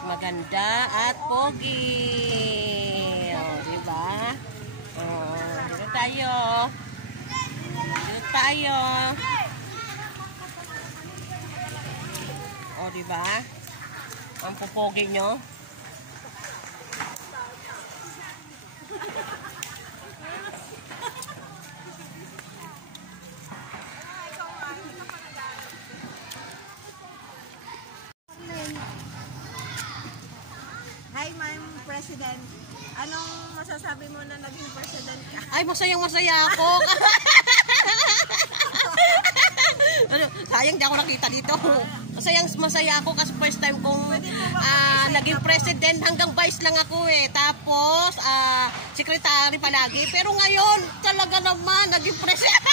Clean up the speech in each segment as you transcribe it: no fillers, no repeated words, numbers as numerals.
Maganda at pogi. O, diba? O, dito tayo. Dito tayo. O, diba? Ang pupogi nyo. Hi, Ma'am President. Anong masasabi mo na naging president ka? Ay, masayang-masaya ako. Sayang di ako nakita dito. Masayang-masaya ako kasi first time kong naging president. Hanggang vice lang ako eh. Tapos, secretary palagi. Pero ngayon, talaga naman, naging president.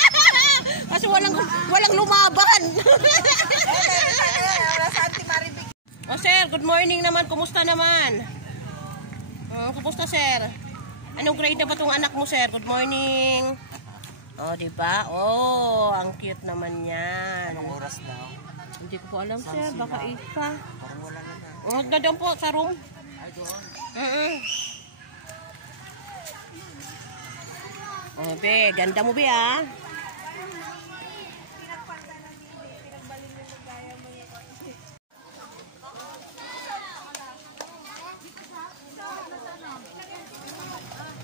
Kasi walang lumaban. O sir, good morning naman. Kumusta naman? Kumusta sir? Anong grade na ba itong anak mo sir? Good morning. O, diba? Oh, ang cute naman yan. Anong oras na? Hindi ko po alam sir. Baka 8 pa. Parang wala na na. O, dadaan po sa room. Ay, doon. O, be. Ganda mo be ah.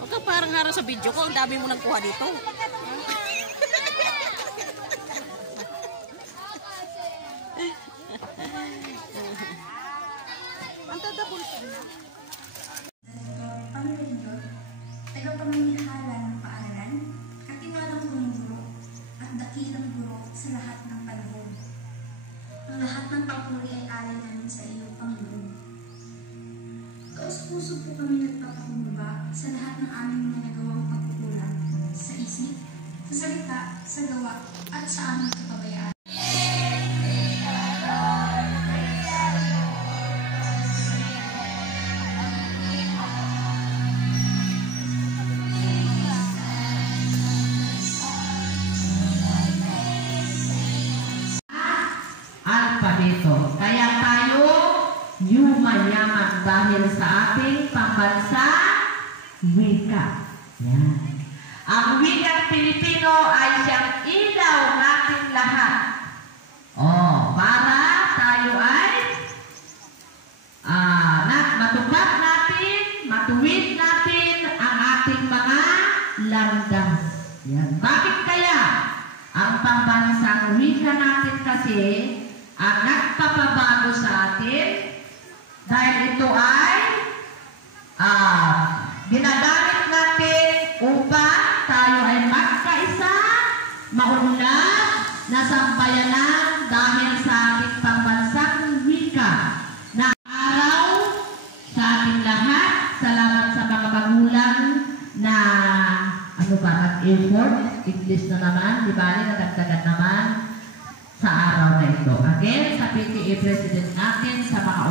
Huwag ka parang harap sa video ko. Ang dami mo nagkuha dito. Ang tadabol ko na. Tagapamamahala ng paaralan, katiwalang guro at dakilang guro sa lahat ng panahon. Ang lahat ng papuri ay alay namin sa iyo, Panginoon. Taos-puso po kami nagpapakumbaba sa lahat ng aming mga nagawang pagkukulang sa isip, sa salita, sa gawa, at sa aming kapabayaan. Alpabeto. Kaya tayo yumayaman dahil sa ating pambansa wika. Yan. Ang wikang Pilipino ay siyang ilaw nating lahat. Para tayo ay matupad natin, matuwid natin ang ating mga landas. Yan. Bakit kaya? Ang pambansang wika natin kasi ang nagpapabago sa atin dahil ito ay ginagamit natin upang tayo ay magkaisa, maunlad, nasampayanan dahil sa ating pambansang wika na araw sa ating lahat. Salamat sa mga magulang na nag-effort, English na naman, di ba? Nadagdagan naman sa araw na ito. Again, sa PTA President natin, sa mga